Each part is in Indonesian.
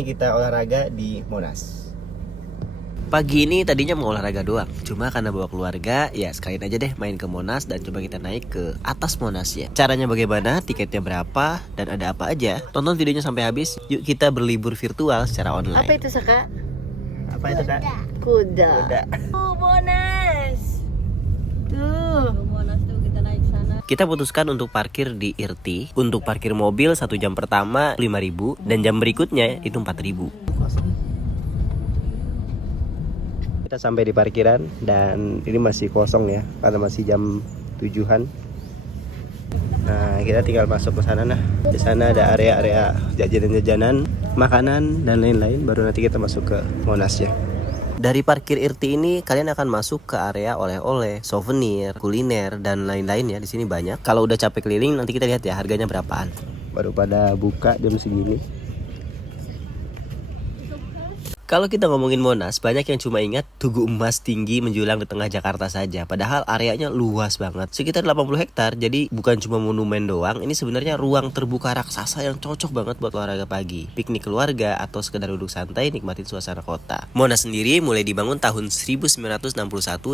ini kita olahraga di Monas. Pagi ini tadinya mau olahraga doang, cuma karena bawa keluarga, ya sekalian aja deh main ke Monas dan coba kita naik ke atas Monas ya. Caranya bagaimana, tiketnya berapa, dan ada apa aja? Tonton videonya sampai habis. Yuk kita berlibur virtual secara online. Apa itu, Saka? Apa itu, Kak? Kuda. Kuda. Monas. Tuh. Monas tuh kita naik sana. Kita putuskan untuk parkir di Irti. Untuk parkir mobil 1 jam pertama 5.000 dan jam berikutnya itu 4.000. Kita sampai di parkiran dan ini masih kosong ya karena masih jam 7-an. Nah, kita tinggal masuk ke sana. Nah, di sana ada area-area jajanan-jajanan, makanan dan lain-lain. Baru nanti kita masuk ke Monas ya. Dari parkir Irti ini kalian akan masuk ke area oleh-oleh, souvenir, kuliner dan lain-lain ya. Di sini banyak. Kalau udah capek keliling nanti kita lihat ya harganya berapaan. Baru pada buka jam segini. Kalau kita ngomongin Monas, banyak yang cuma ingat Tugu Emas tinggi menjulang di tengah Jakarta saja. Padahal areanya luas banget, sekitar 80 hektar. Jadi bukan cuma monumen doang, ini sebenarnya ruang terbuka raksasa yang cocok banget buat olahraga pagi, piknik keluarga, atau sekedar duduk santai nikmatin suasana kota. Monas sendiri mulai dibangun tahun 1961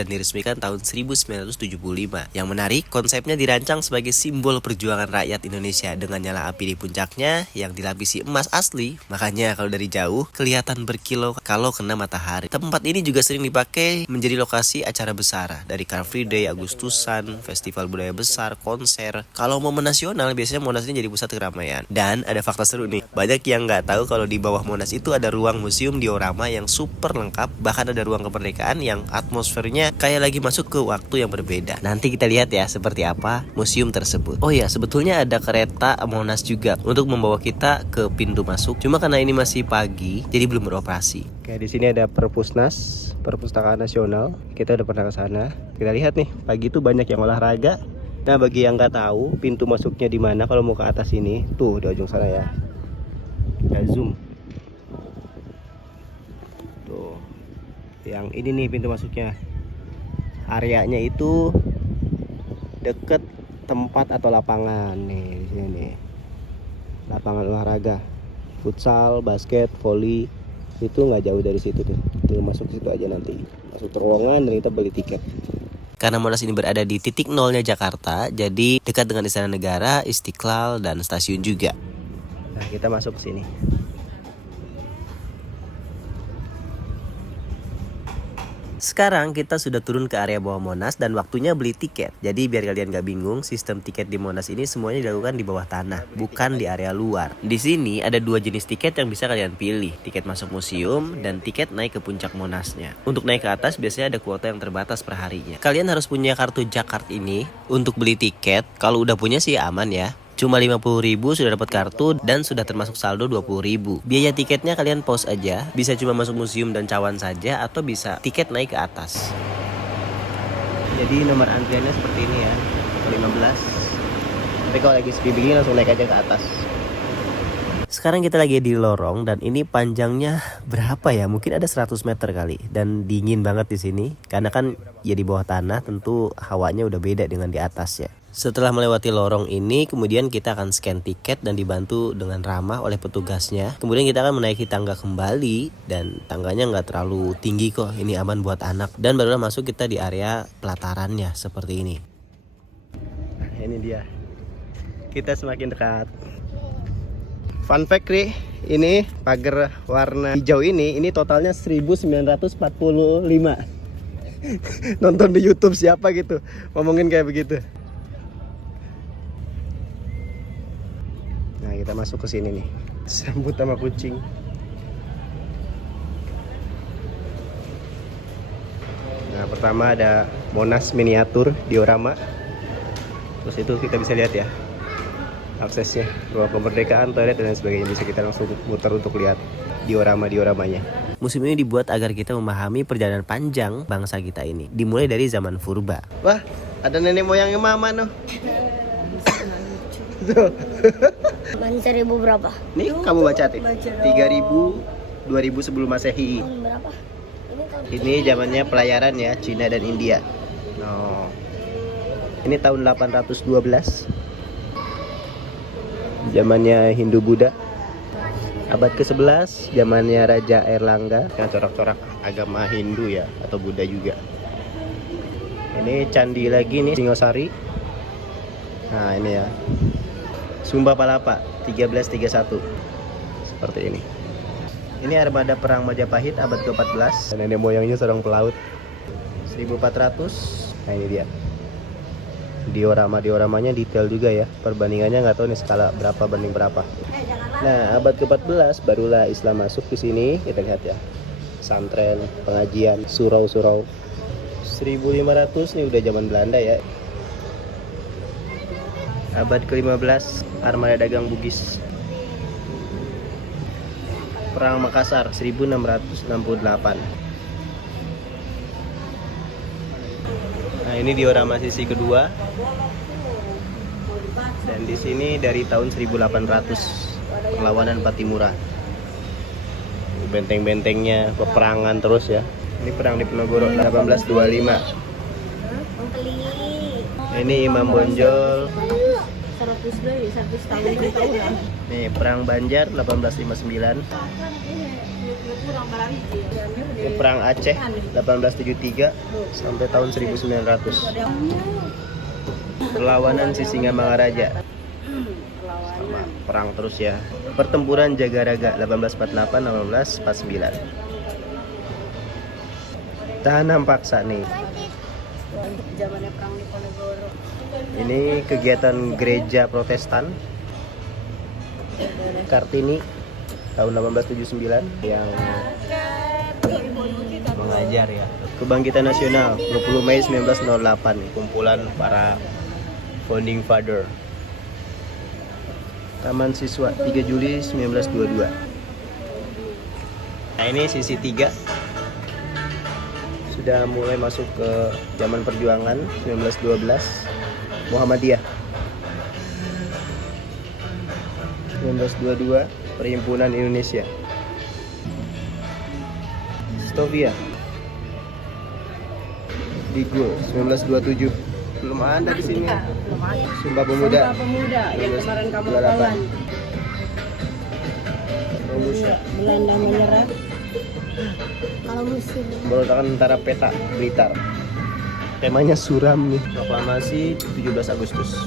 dan diresmikan tahun 1975. Yang menarik, konsepnya dirancang sebagai simbol perjuangan rakyat Indonesia dengan nyala api di puncaknya yang dilapisi emas asli. Makanya kalau dari jauh kelihatan berkilau kalau kena matahari. Tempat ini juga sering dipakai menjadi lokasi acara besar dari Car Free Day, Agustusan, festival budaya besar, konser. Kalau momen nasional biasanya Monas ini jadi pusat keramaian. Dan ada fakta seru nih, banyak yang nggak tahu kalau di bawah Monas itu ada ruang museum diorama yang super lengkap. Bahkan ada ruang kemerdekaan yang atmosfernya kayak lagi masuk ke waktu yang berbeda. Nanti kita lihat ya seperti apa museum tersebut. Oh ya, sebetulnya ada kereta Monas juga untuk membawa kita ke pintu masuk. Cuma karena ini masih pagi, jadi belum beroperasi. Oke, di sini ada Perpusnas, Perpustakaan Nasional. Kita udah pernah ke sana. Kita lihat nih, pagi tuh banyak yang olahraga. Nah, bagi yang nggak tahu pintu masuknya di mana kalau mau ke atas ini, tuh di ujung sana ya. Kita zoom. Tuh. Yang ini nih pintu masuknya. Areanya itu deket tempat atau lapangan nih di sini nih. Lapangan olahraga. Futsal, basket, volley. Itu nggak jauh dari situ tuh. Tinggal masuk situ aja nanti. Masuk terowongan dan kita beli tiket. Karena Monas ini berada di titik nolnya Jakarta, jadi dekat dengan Istana Negara, Istiqlal, dan stasiun juga. Nah, kita masuk ke sini. Sekarang kita sudah turun ke area bawah Monas dan waktunya beli tiket. Jadi biar kalian gak bingung, sistem tiket di Monas ini semuanya dilakukan di bawah tanah, bukan di area luar. Di sini ada 2 jenis tiket yang bisa kalian pilih, tiket masuk museum dan tiket naik ke puncak Monasnya. Untuk naik ke atas biasanya ada kuota yang terbatas per harinya. Kalian harus punya kartu Jakarta ini untuk beli tiket. Kalau udah punya sih aman ya. Cuma 50.000 sudah dapat kartu dan sudah termasuk saldo 20.000. Biaya tiketnya kalian pause aja. Bisa cuma masuk museum dan cawan saja atau bisa tiket naik ke atas. Jadi nomor antriannya seperti ini ya, 15. Tapi kalau lagi sepi begini langsung naik aja ke atas. Sekarang kita lagi di lorong dan ini panjangnya berapa ya? Mungkin ada 100 meter kali dan dingin banget di sini karena kan ya di bawah tanah tentu hawanya udah beda dengan di atas ya. Setelah melewati lorong ini, kemudian kita akan scan tiket dan dibantu dengan ramah oleh petugasnya. Kemudian kita akan menaiki tangga kembali dan tangganya nggak terlalu tinggi kok, ini aman buat anak. Dan barulah masuk kita di area pelatarannya seperti ini. Nah, ini dia. Kita semakin dekat. Fun fact nih, ini pagar warna hijau ini totalnya 1945. Nonton di YouTube siapa gitu ngomongin kayak begitu. Nah, kita masuk ke sini nih. Sambut sama kucing. Nah, pertama ada Monas miniatur diorama. Terus itu kita bisa lihat ya aksesnya, ruang kemerdekaan, toilet dan lain sebagainya. Bisa kita langsung muter untuk lihat dioramanya. Museum ini dibuat agar kita memahami perjalanan panjang bangsa kita ini, dimulai dari zaman purba. Wah, ada nenek moyangnya mama noh. Ban 1000 berapa? Nih kamu baca tuh. 3000, 2000 sebelum Masehi. Tahun berapa? Ini zamannya pelayaran ya, Cina dan India. No. Ini tahun 812. Zamannya Hindu Buddha. Abad ke-11, zamannya Raja Airlangga. Yang corak-corak agama Hindu ya, atau Buddha juga. Ini candi lagi nih, Singosari. Nah ini ya, Sumba Palapa 1331. Seperti ini. Ini armada perang Majapahit abad ke-14. Dan nenek moyangnya seorang pelaut. 1400. Nah ini dia. Dioramanya detail juga ya. Perbandingannya nggak tahu nih skala berapa banding berapa. Nah, abad ke-14 barulah Islam masuk ke sini. Kita lihat ya. Santren, pengajian, surau-surau. 1500 nih udah zaman Belanda ya. Abad ke-15 armada dagang Bugis. Perang Makassar 1668. Nah, ini diorama sisi kedua. Dan di sini dari tahun 1800 perlawanan Patimura. Benteng-bentengnya peperangan terus ya. Ini perang di Penogoro 1825. Ini Imam Bonjol. Nih perang Banjar 1859. Ini perang Aceh 1873 sampai tahun 1900. Perlawanan Sisingamangaraja. Sama, perang terus ya. Pertempuran Jagaraga 1848 1849. Tanam paksa nih. Zamannya perang di Ponegoro. Ini kegiatan gereja Protestan Kartini tahun 1879 yang mengajar ya. Kebangkitan Nasional 20 Mei 1908, kumpulan para founding father. Taman Siswa 3 Juli 1922. Nah ini sisi 3 sudah mulai masuk ke zaman perjuangan 1912 Muhammadiyah. 1922 Perhimpunan Indonesia. Stovia Digul 1927. Belum ada di sini. Sumpah Pemuda. Yang kemarin kamu 1928. kawan. Robusta. Belanda menyerah. Kalau musim. Berontakan Tentara Peta Blitar. Temanya suram nih. Proklamasi 17 Agustus.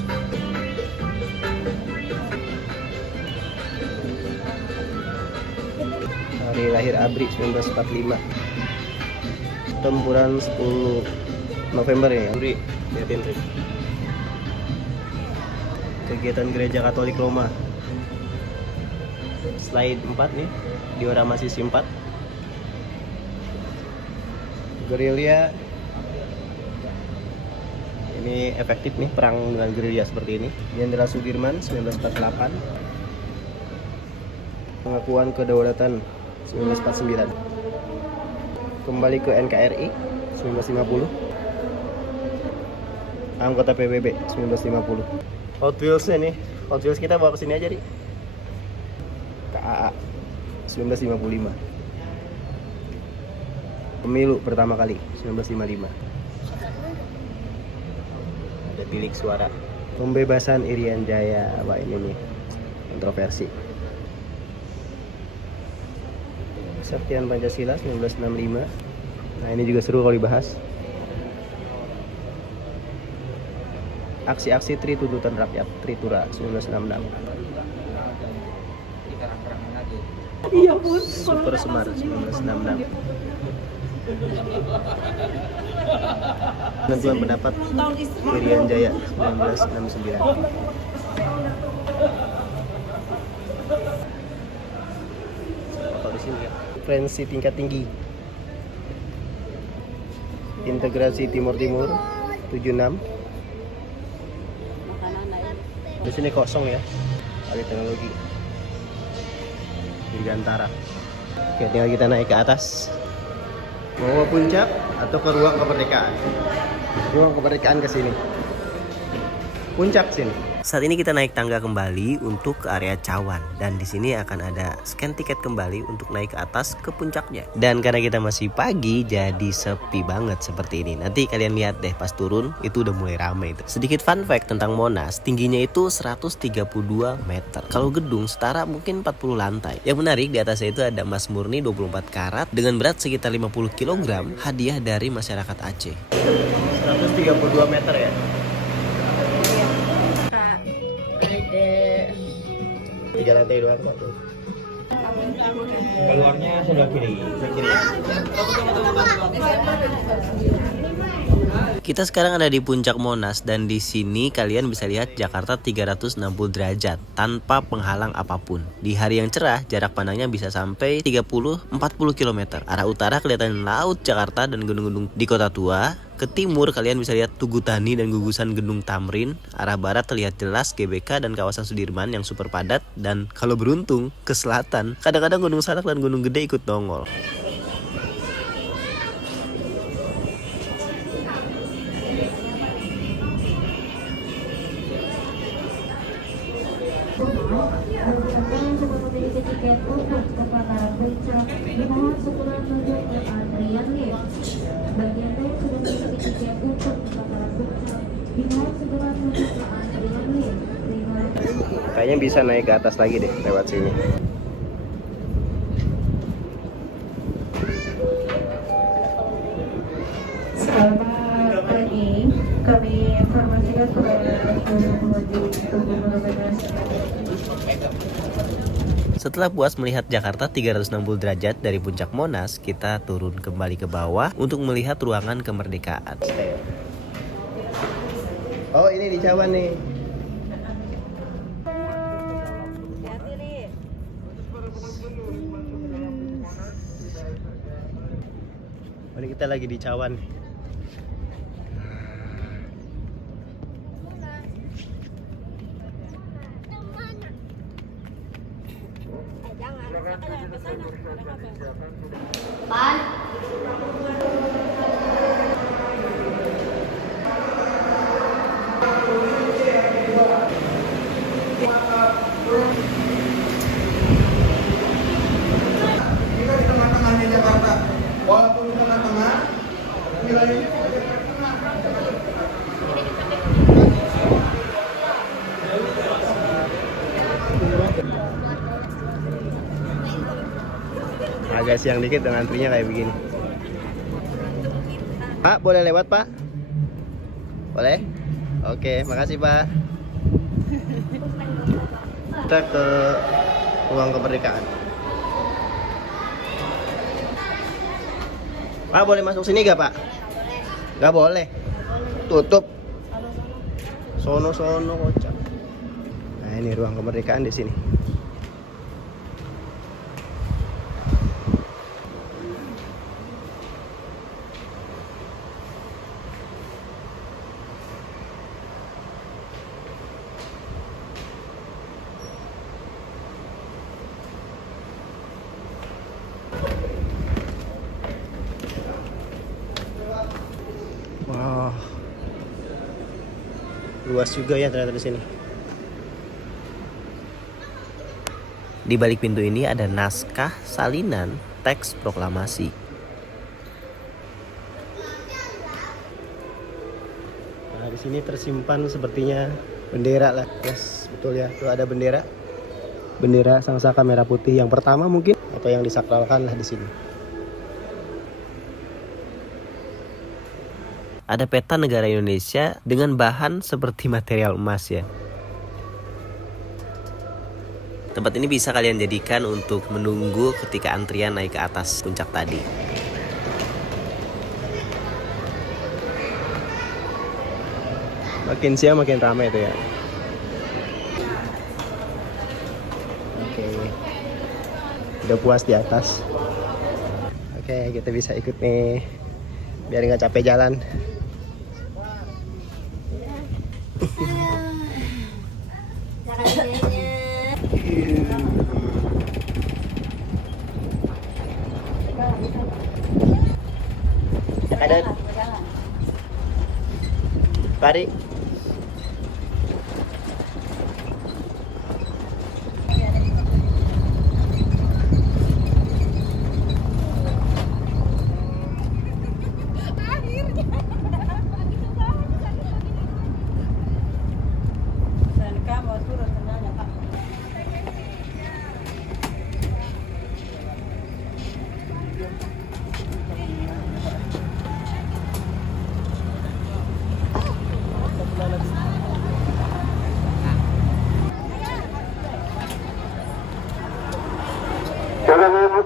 Hari lahir ABRI 1945. Tempuran 10 November ya. ABRI, lihatin Trik. Kegiatan Gereja Katolik Roma. Slide 4 nih, diorama sisi 4. Gerilya. Ini efektif nih perang dengan gerilya seperti ini. Jenderal Sudirman 1948. Pengakuan kedaulatan 1949. Kembali ke NKRI 1950. Anggota PBB 1950. Hot Wheels nih. Hot Wheels kita bawa ke sini aja, Ri. KAA 1955. Pemilu pertama kali 1955. Ada bilik suara. Pembebasan Irian Jaya. Wah ini nih kontroversi. Kesaktian Pancasila 1965. Nah ini juga seru kalau dibahas. Aksi-aksi Tri Tuntutan Rakyat Tritura 1966. Iya pun. Super Semar 1966. Penentuan pendapat Irian Jaya 1969. Apa di sini ya? Konferensi tingkat tinggi. Integrasi Timur Timur 76. Di sini kosong ya. Alih teknologi. Dirgantara. Oke, tinggal kita naik ke atas. Mau ke puncak atau ke ruang kemerdekaan? Ruang kemerdekaan ke sini. puncak sini. Saat ini kita naik tangga kembali untuk ke area Cawan dan di sini akan ada scan tiket kembali untuk naik ke atas ke puncaknya. Dan karena kita masih pagi jadi sepi banget seperti ini. Nanti kalian lihat deh pas turun itu udah mulai ramai itu. Sedikit fun fact tentang Monas, tingginya itu 132 meter. Kalau gedung setara mungkin 40 lantai. Yang menarik di atasnya itu ada emas murni 24 karat dengan berat sekitar 50 kg hadiah dari masyarakat Aceh. 132 meter ya. Ada 3 lantai doang kok tuh. Keluarnya sebelah kiri. Kita sekarang ada di puncak Monas dan di sini kalian bisa lihat Jakarta 360 derajat tanpa penghalang apapun. Di hari yang cerah jarak pandangnya bisa sampai 30-40 km. Arah utara kelihatan laut Jakarta dan gunung-gunung di Kota Tua. Ke timur kalian bisa lihat Tugu Tani dan gugusan Gedung Tamrin. Arah barat terlihat jelas GBK dan kawasan Sudirman yang super padat. Dan kalau beruntung ke selatan kadang-kadang Gunung Salak dan Gunung Gede ikut nongol. Tiket untuk ke pelataran puncak, dimohon segera menuju ke antrian lift. Bagi Anda yang sudah memiliki tiket untuk ke pelataran puncak, dimohon segera menuju ke antrian lift. Terima kasih. Kayaknya bisa naik ke atas lagi deh lewat sini. Selamat pagi, kami informasikan kepada seluruh pengunjung Tugu Monas. Setelah puas melihat Jakarta 360 derajat dari puncak Monas, kita turun kembali ke bawah untuk melihat ruangan kemerdekaan. Oh ini di Cawan nih. Oh, ini kita lagi di Cawan. Walaupun di tengah-tengah, wilayah ini Agak siang dikit dengan antrinya kayak begini. Pak, boleh lewat Pak? Boleh? Oke, makasih Pak. Kita ke ruang kemerdekaan. Pak, boleh masuk sini gak Pak? Gak boleh. Tutup. Sono kocak. Nah ini ruang kemerdekaan di sini. Wah, luas juga ya ternyata di sini. Di balik pintu ini ada naskah salinan teks proklamasi. Nah, di sini tersimpan sepertinya bendera lah. Yes, betul ya. Tuh ada bendera. Bendera Sang Saka Merah Putih yang pertama mungkin atau yang disakralkan lah di sini. Ada peta negara Indonesia dengan bahan seperti material emas ya. Tempat ini bisa kalian jadikan untuk menunggu ketika antrian naik ke atas puncak tadi. Makin siang makin ramai itu ya. Oke. Udah puas di atas. Oke, kita bisa ikut nih. Biar nggak capek jalan. Pari.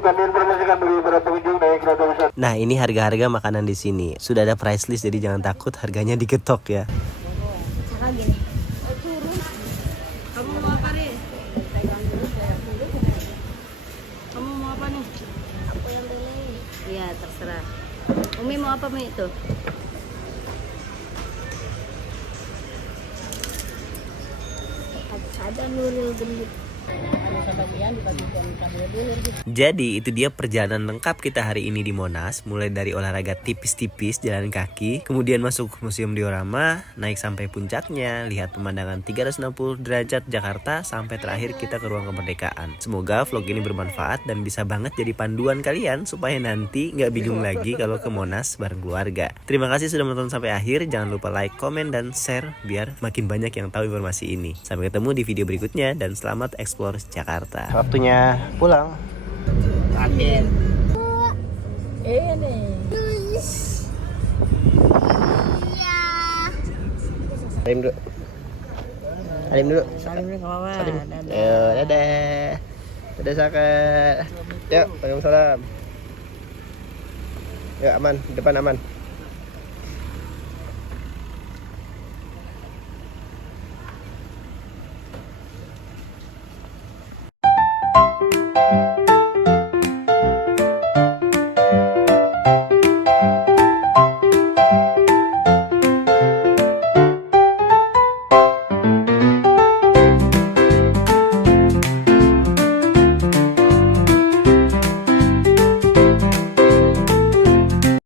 Kami informasikan bagi para pengunjung naik kereta wisata. Nah, ini harga-harga makanan di sini. Sudah ada price list, jadi jangan takut harganya diketok ya. Kakak gini. Turun. Kamu mau apa nih? Pegang dulu, saya dulu. Kamu mau apa nih? Aku yang beli. Iya, terserah. Umi mau apa Mi itu? Ada Nuril gendut. Jadi itu dia perjalanan lengkap kita hari ini di Monas. Mulai dari olahraga tipis-tipis jalan kaki, kemudian masuk museum diorama, naik sampai puncaknya, lihat pemandangan 360 derajat Jakarta, sampai terakhir kita ke ruang kemerdekaan. Semoga vlog ini bermanfaat dan bisa banget jadi panduan kalian supaya nanti nggak bingung lagi kalau ke Monas bareng keluarga. Terima kasih sudah menonton sampai akhir. Jangan lupa like, komen, dan share biar makin banyak yang tahu informasi ini. Sampai ketemu di video berikutnya dan selamat explore Jakarta. Waktunya pulang. Akhir. Ini. Salim dulu. Salim dulu. Salim dulu ke mama. Salim. Dadah. Yo, dadah. Dadah Saka. Yuk, waalaikumsalam. Yuk, aman, di depan aman.